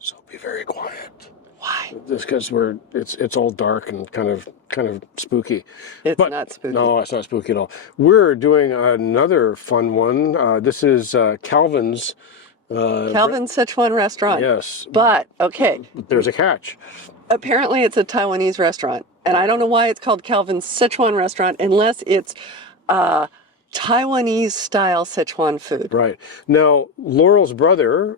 So be very quiet. Why? Just because it's all dark and kind of spooky. It's But not spooky. no, it's not spooky at all. We're doing another fun one. This is Kalvin's. Kalvin's Szechuan restaurant. Yes. But, okay. There's a catch. Apparently it's a Taiwanese restaurant. And I don't know why it's called Kalvin's Szechuan restaurant unless it's Taiwanese style Szechuan food. Right. Now, Laurel's brother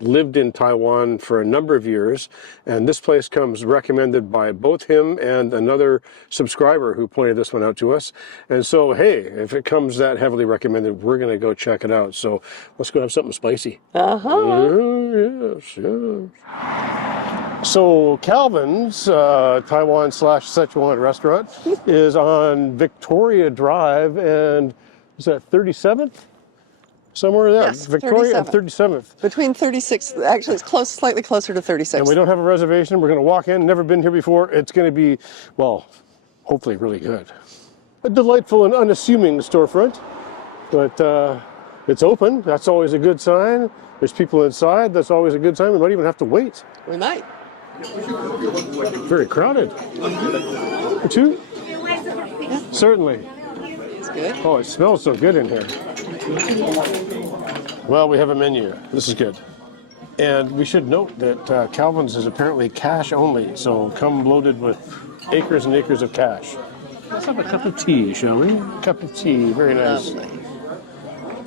lived in Taiwan for a number of years, and this place comes recommended by both him and another subscriber who pointed this one out to us. And so, hey, if it comes that heavily recommended, we're going to go check it out. So let's go have something spicy. Yes, yes. So Kalvin's Taiwan/Szechuan restaurant is on Victoria Drive, and is that 37th? Somewhere there. Yes, Victoria 37th. and 37th. Between 36, actually it's close, slightly closer to 36. And we don't have a reservation. We're going to walk in, never been here before. It's going to be, well, hopefully really good. A delightful and unassuming storefront, but it's open. That's always a good sign. There's people inside. That's always a good sign. We might even have to wait. We might. Very crowded. Two? Yeah. Certainly. It's good. Oh, it smells so good in here. Well, we have a menu. This is good. And we should note that Kalvin's is apparently cash only, so come loaded with acres and acres of cash. Let's have a cup of tea, shall we? Cup of tea, very nice. Lovely.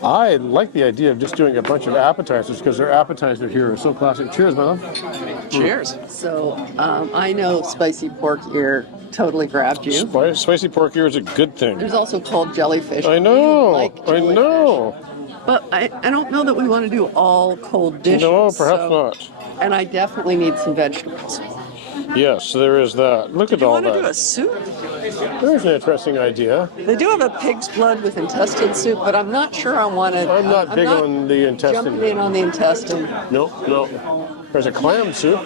I like the idea of just doing a bunch of appetizers because their appetizers here are so classic. Cheers, my love. Cheers. So I know spicy pork ear totally grabbed you. Spicy pork ear is a good thing. There's also cold jellyfish. I know. I Jellyfish. know. But I don't know that we want to do all cold dishes. No, perhaps not. And I definitely need some vegetables. Yes, there is that. Look at Do you all want to that. do a soup? There's an interesting idea. They do have a pig's blood with intestine soup, but I'm not sure I want to. I'm not big on the intestine. Jumping in on the intestine. No. There's a clam soup.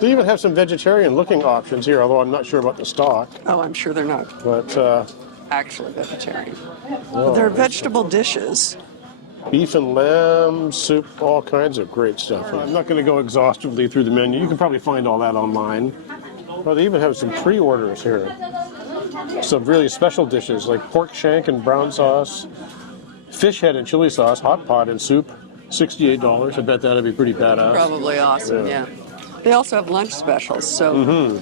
They even have some vegetarian-looking options here, although I'm not sure about the stock. Oh, I'm sure they're not But actually vegetarian. oh, They're vegetable dishes. beef and lamb soup, all kinds of great stuff. I'm not going to go exhaustively through the menu. You can probably find all that online. Well, they even have some pre-orders here. Some really special dishes like pork shank and brown sauce, fish head and chili sauce, hot pot and soup, $68. I bet that'd be pretty badass. Probably awesome, yeah. They also have lunch specials, so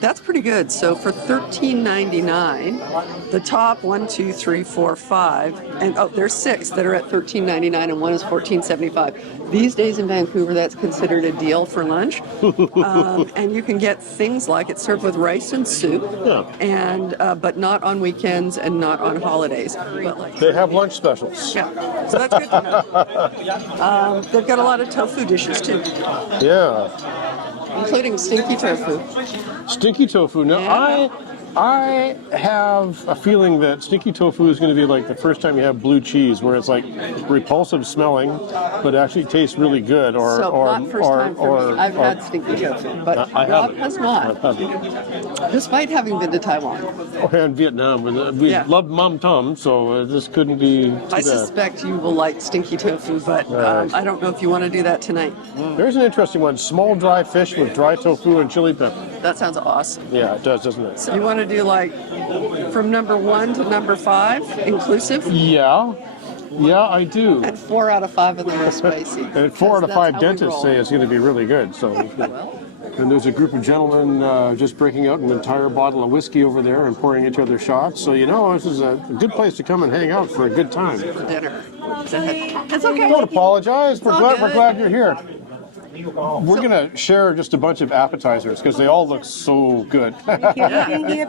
that's pretty good. So for $13.99, the top 1, 2, 3, 4, 5, and there's 6 that are at $13.99, and one is $14.75. These days in Vancouver, that's considered a deal for lunch, and you can get things like it's served with rice and soup, and but not on weekends and not on holidays. They have lunch specials. Yeah, so that's good to know. They've got a lot of tofu dishes too. Yeah. Including stinky tofu. Stinky tofu. Now, Yeah. I have a feeling that stinky tofu is going to be like the first time you have blue cheese, where it's like repulsive smelling, but actually tastes really good. Not first time for me. I've had stinky tofu, but I Rob haven't. has not, despite having been to Taiwan. Oh, and Vietnam. We love Mom Tum, so this couldn't be too I bad. suspect you will like stinky tofu, but I don't know if you want to do that tonight. There's an interesting one. Small dry fish with dry tofu and chili pepper. That sounds awesome. Yeah, it does, doesn't it? So you want to do like from number 1 to number 5, inclusive? Yeah, I do. And 4 out of 5 of them are spicy. And 4 out of 5 That's how we dentists roll. say it's going to be really good. So, and there's a group of gentlemen just breaking out an entire bottle of whiskey over there and pouring each other shots. So this is a good place to come and hang out for a good time. For dinner. It's okay. Don't apologize. We're all glad good. you're here. We're going to share just a bunch of appetizers because they all look so good.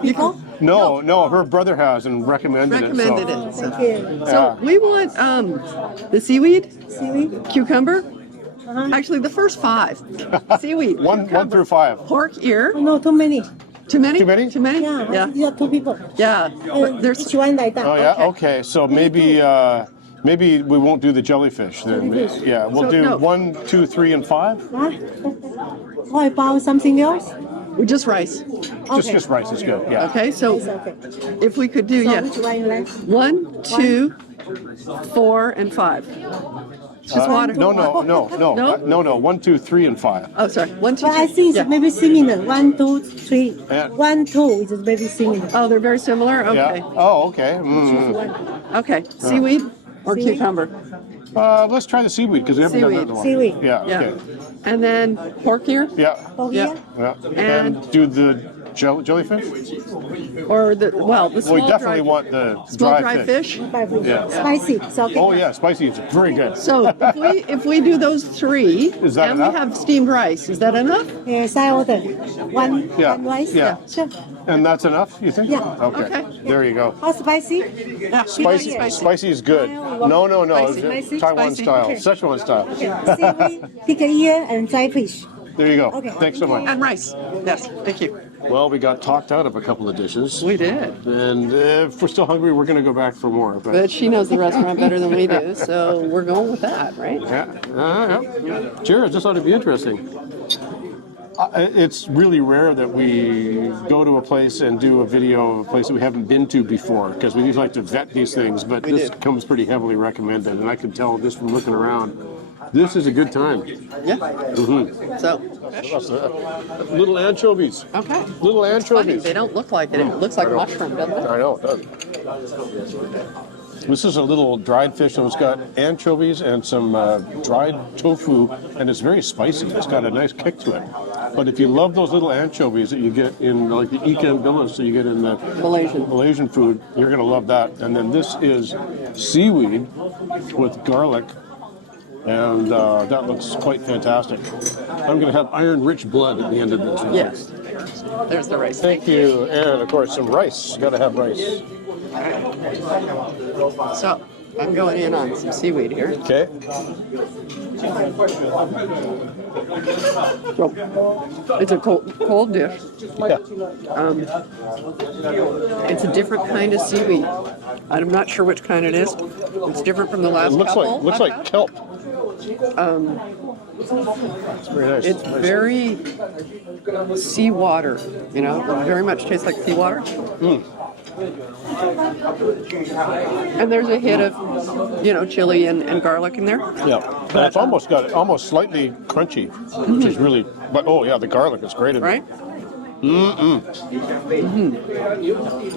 People No, her brother has and recommended it. So. So we want the seaweed, cucumber. Actually, the first 5. Seaweed. 1 through 5. Pork ear. No, too many. Too many? Too many? Too many? Yeah, you are 2 people. Yeah. But there's Each one like that. Oh yeah. Okay. So maybe we won't do the jellyfish then. Yeah, we'll do 1, 2, 3, and 5. Huh? What about something else? just rice. Just rice is good. Yeah. Okay, so It's okay. if we could do So which one left? 1, 2, 4, and 5. Just water. No. 1, 2, 3, and 5. Oh, sorry. 1, 2, But I 3. think it's Yeah. maybe similar. 1, 2, 3. Yeah. 1, 2 is maybe similar. Oh, they're very similar? Okay. Yeah. Oh, okay. Mm. Okay. Seaweed or Seaweed? cucumber? Let's try the seaweed because we haven't done that in a while. Seaweed. Yeah. Yeah. Okay. And then pork ear? Yeah. Oh, Yeah. here? Yeah. And- do the jellyfish? Or the small We definitely dry, want the small dry fish. Yeah. Spicy. So, Oh yeah, spicy is very good. So if we do those 3 Is that and enough? we have steamed rice, is that enough? side order. One rice? Yeah. Sure. And that's enough, you think? Yeah. Okay. There you go. How spicy? Yeah. Spicy is good. No. Spicy. Taiwan Spicy. style, Okay. Szechuan style. Seaweed, pickle ear, and dry fish. There you go. Okay. Thanks so much. And rice. Yes. Thank you. Well, we got talked out of a couple of dishes. We did. And if we're still hungry, we're going to go back for more. But she knows the restaurant better than we do, so we're going with that, right? Yeah. Cheers. This ought to be interesting. It's really rare that we go to a place and do a video of a place that we haven't been to before because we usually like to vet these things, but this comes pretty heavily recommended, and I can tell just from looking around, this is a good time. Yeah. Mm-hmm. So, Little anchovies. okay. Little Funny, anchovies. they don't look like it. It looks like mushroom, doesn't it? I know, it does. This is a little dried fish, so it's got anchovies and some dried tofu, and it's very spicy. It's got a nice kick to it. But if you love those little anchovies that you get in like the ikan bilis that you get in the Malaysian food, you're going to love that. And then this is seaweed with garlic, and that looks quite fantastic. I'm going to have iron-rich blood at the end of this. Yes. There's the rice. Thank you. And of course, some rice. Got to have rice. So, I'm going in on some seaweed here. Okay. So, it's a cold dish. Yeah. It's a different kind of seaweed. I'm not sure which kind it is. It's different from the last It looks couple. like I've had. kelp. It's very nice. It's very seawater, you know, it very much tastes like seawater. And there's a hit of, chili and garlic in there. Yeah, and it's almost got almost slightly crunchy, which is really. But the garlic is great in it. Right?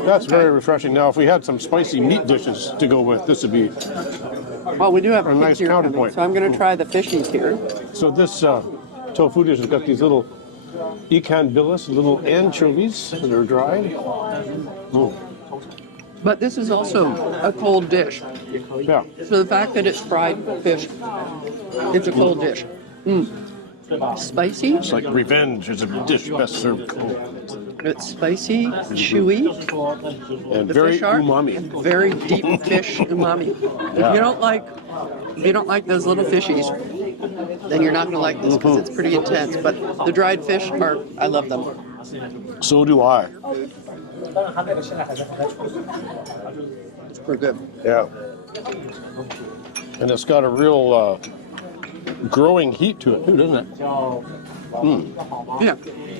That's very refreshing. Now, if we had some spicy meat dishes to go with, this would be. Well, we do have A pig nice here coming, counterpoint. so I'm going to try the fishies here. So this tofu dish has got these little ikan bilis, little anchovies that are dried. But this is also a cold dish. Yeah. So the fact that it's fried fish, it's a cold dish. Spicy. It's like revenge is a dish best served cold. It's spicy, chewy, And the very fish are, umami. and very deep fish umami. Yeah. If you don't like those little fishies, then you're not going to like this because it's pretty intense. But the dried fish I love them. So do I. It's pretty good. Yeah. And it's got a real growing heat to it too, doesn't it? Yeah,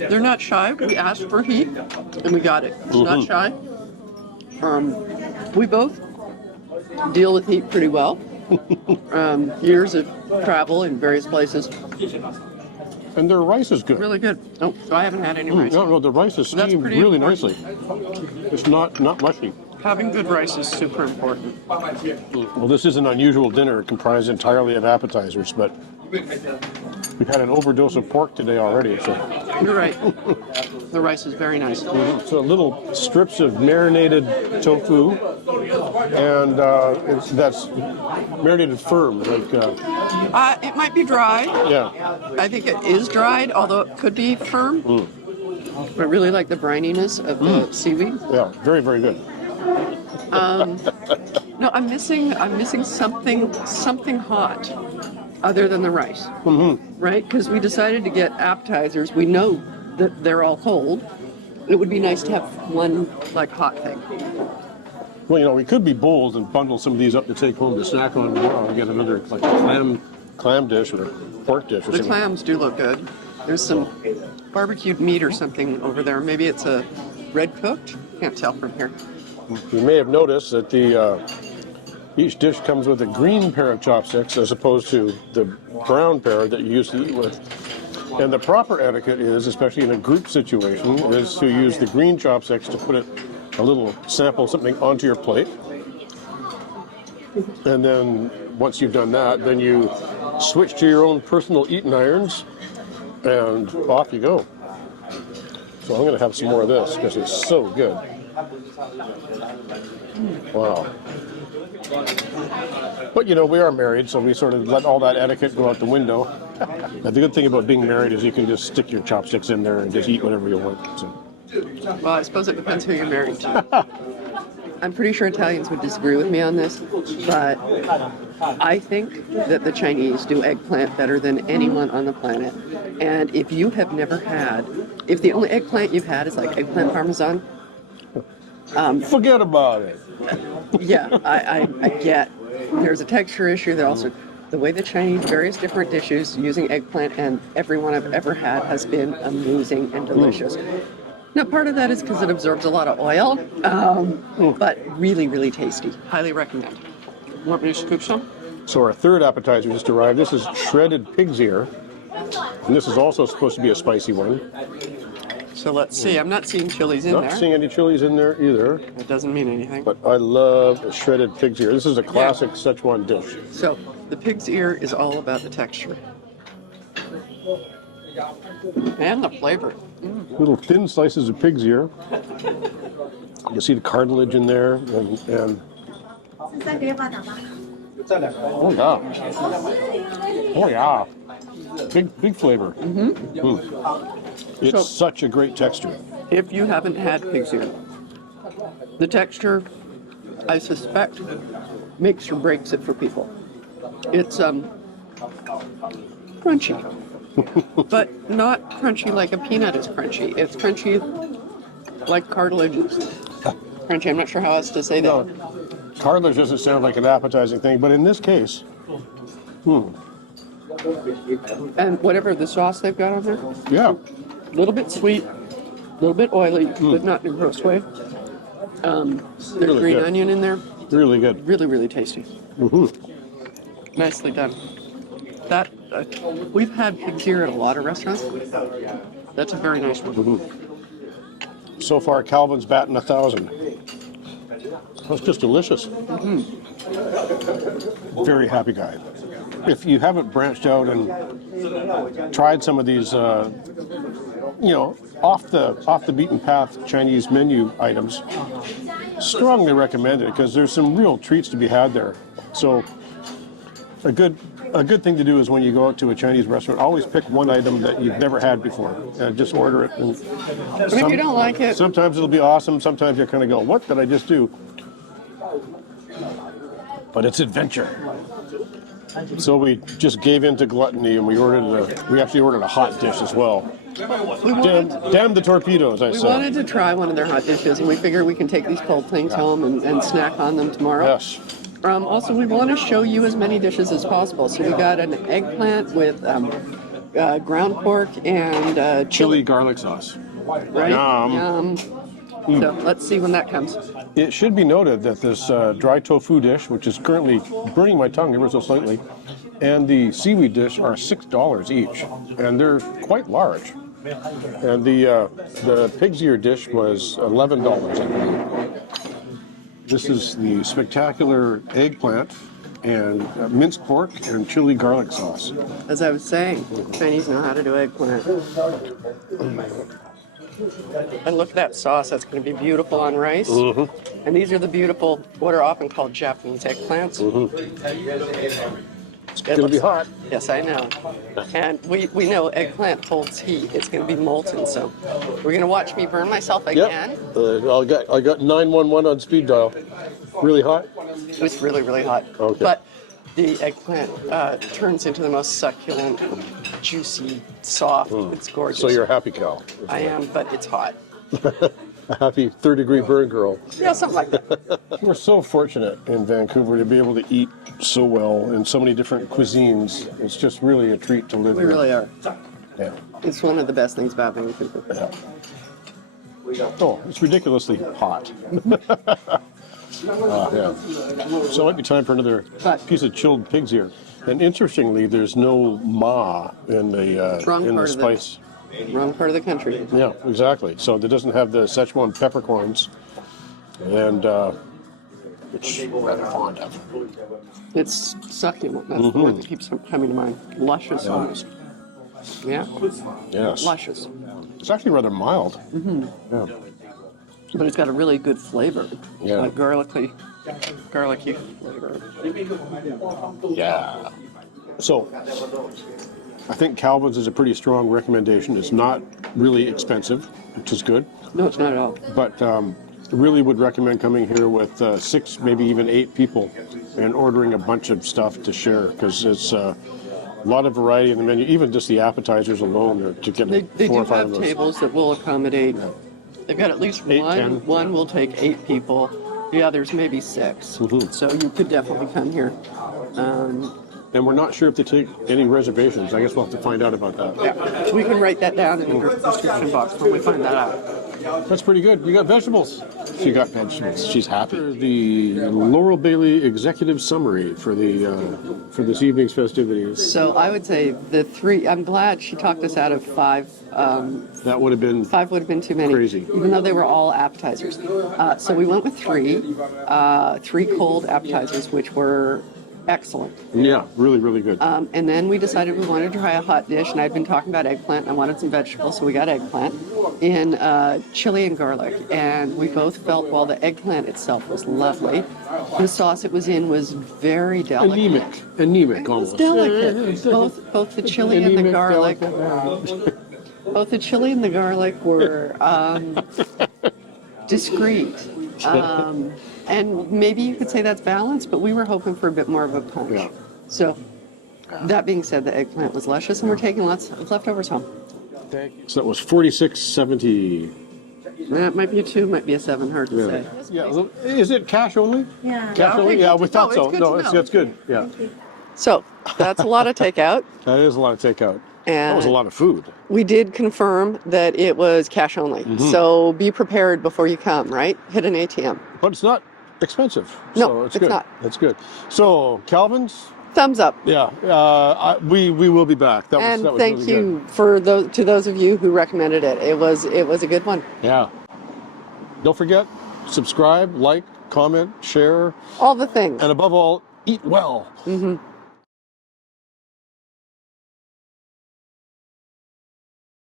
they're not shy. We asked for heat, and we got it. It's not shy. We both deal with heat pretty well. Years of travel in various places. And their rice is good. Really good. Oh, so I haven't had any rice. No, the rice is That's steamed pretty really important. nicely. It's not mushy. Having good rice is super important. Well, this is an unusual dinner comprised entirely of appetizers, but we've had an overdose of pork today already. So, You're right. The rice is very nice. so little strips of marinated tofu, and that's marinated firm. Like, It might be dry. yeah, I think it is dried, although it could be firm. I really like the brininess of the seaweed. yeah, very, very good. No, I'm missing something hot other than the rice. Right? Because we decided to get appetizers. We know that they're all cold. It would be nice to have one hot thing. Well, we could be bold and bundle some of these up to take home to snack on tomorrow and get another clam dish or pork dish or The something. clams do look good. There's some barbecued meat or something over there. Maybe it's a red cooked. Can't tell from here. You may have noticed that the Each dish comes with a green pair of chopsticks as opposed to the brown pair that you used to eat with. And the proper etiquette is, especially in a group situation, is to use the green chopsticks to put a little sample of something onto your plate. And then once you've done that, then you switch to your own personal eating irons and off you go. So I'm going to have some more of this because it's so good. Wow. But you know, we are married, so we sort of let all that etiquette go out the window. And the good thing about being married is you can just stick your chopsticks in there and just eat whatever you want. So. Well, I suppose it depends who you're married to. I'm pretty sure Italians would disagree with me on this, but I think that the Chinese do eggplant better than anyone on the planet. And if you have never had, if the only eggplant you've had is like eggplant parmesan, forget about it. Yeah, I get there's a texture issue. There also the way the Chinese various different dishes using eggplant, and every one I've ever had has been amazing and delicious. Now, part of that is because it absorbs a lot of oil, but really, really tasty. Highly recommend. Want me to scoop some? So our third appetizer just arrived. This is shredded pig's ear, and this is also supposed to be a spicy one. So let's see. I'm not seeing chilies in there. Not seeing any chilies in there either. It doesn't mean anything. But I love shredded pig's ear. This is a classic Szechuan dish. So the pig's ear is all about the texture. And the flavor. Little thin slices of pig's ear. You see the cartilage in there, and oh yeah, big flavor. It's such a great texture. If you haven't had pig's ear, the texture, I suspect, makes or breaks it for people. It's crunchy. But not crunchy like a peanut is crunchy. It's crunchy like cartilage is crunchy. I'm not sure how else to say that. No, cartilage doesn't sound like an appetizing thing, but in this case, And whatever the sauce they've got on there, yeah. a little bit sweet, a little bit oily, but not in a gross way. There's Really green good. onion in there. Really good. Really, really tasty. Nicely done. That we've had pig's ear at a lot of restaurants. That's a very nice one. So far, Kalvin's batting 1,000. That's just delicious. Very happy guy. If you haven't branched out and tried some of these, off the beaten path Chinese menu items, strongly recommend it because there's some real treats to be had there. So, a good thing to do is when you go out to a Chinese restaurant, always pick one item that you've never had before and just order it. And if you don't like it, sometimes it'll be awesome. Sometimes you kind of go, "What did I just do?" But it's adventure. So we just gave in to gluttony and we actually ordered a hot dish as well. Damn the torpedoes, I we said. wanted to try one of their hot dishes, and we figured we can take these cold things home and snack on them tomorrow. Yes. Also, we want to show you as many dishes as possible. So we got an eggplant with ground pork and Chili garlic sauce. Right? Yum. So let's see when that comes. It should be noted that this dry tofu dish, which is currently burning my tongue ever so slightly, and the seaweed dish are $6 each, and they're quite large. And the pig's ear dish was $11, I believe. This is the spectacular eggplant and minced pork and chili garlic sauce. As I was saying, Chinese know how to do eggplant. And look at that sauce. That's going to be beautiful on rice. And these are the beautiful, what are often called Japanese eggplants. It's going to be hot. Yes, I know. And we know eggplant holds heat. It's going to be molten. So we're going to watch me burn myself again. Yep. I got 911 on speed dial. Really hot? It's really, really hot. Okay. But the eggplant turns into the most succulent, juicy, soft. It's gorgeous. So you're a happy cow. I am, but it's hot. A happy third-degree burn girl. Yeah, something like that. We're so fortunate in Vancouver to be able to eat so well in so many different cuisines. It's just really a treat to live We here. really are. Yeah. It's one of the best things about Vancouver. Yeah. Oh, it's ridiculously hot. Yeah. So it might be time for another piece of chilled pigs here. And interestingly, there's no ma in the spice. Wrong part of the country. Yeah, exactly. So it doesn't have the Szechuan peppercorns, and which I'm rather fond of. It's succulent. That's the word that keeps coming to mind. Luscious almost. Yeah. Yes. Luscious. It's actually rather mild. Yeah. But it's got a really good flavor. Yeah. Like garlicky flavor. Yeah. So, I think Kalvin's is a pretty strong recommendation. It's not really expensive, which is good. No, it's not at all. But really would recommend coming here with 6, maybe even 8 people and ordering a bunch of stuff to share, because it's a lot of variety in the menu, even just the appetizers alone to get They 4 or do 5 have of those. tables that will accommodate. They've got at least 8, one. 10. One will take 8 people. The others maybe 6. So you could definitely come here. And we're not sure if they take any reservations. I guess we'll have to find out about that. Yeah, we can write that down in the description box when we find that out. That's pretty good. You got vegetables. She got vegetables. She's happy. The Laurel Bailey executive summary for for this evening's festivities. So I would say the 3. I'm glad she talked us out of 5. That would have been 5 would have been too many, crazy, even though they were all appetizers. So we went with 3 cold appetizers, which were excellent. Yeah, really, really good. And then we decided we wanted to try a hot dish, and I'd been talking about eggplant, and I wanted some vegetables, so we got eggplant in chili and garlic. And we both felt, while the eggplant itself was lovely, the sauce it was in was very delicate. Anemic It was almost. delicate. Both the chili and the garlic. Both the chili and the garlic were discreet. And maybe you could say that's balanced, but we were hoping for a bit more of a punch. Yeah. So, that being said, the eggplant was luscious, and we're taking lots of leftovers home. So that was 46.70. That might be a 2, might be a 7, hard to say. Yeah. Is it cash only? Yeah. Cash okay, only? good Yeah, to we thought know. so. It's good No, to it's, know. that's good. Yeah. So, that's a lot of takeout. That is a lot of takeout. That was a And lot of food. we did confirm that it was cash only. So be prepared before you come, right? Hit an ATM. But it's not expensive. No, so it's it's good. not. That's good. So, Kalvin's? Thumbs up. Yeah. We will be back. That And was thank really you for those of you who recommended it. It was a good one. Good. Yeah. Don't forget, subscribe, like, comment, share, All the things. and above all, eat well.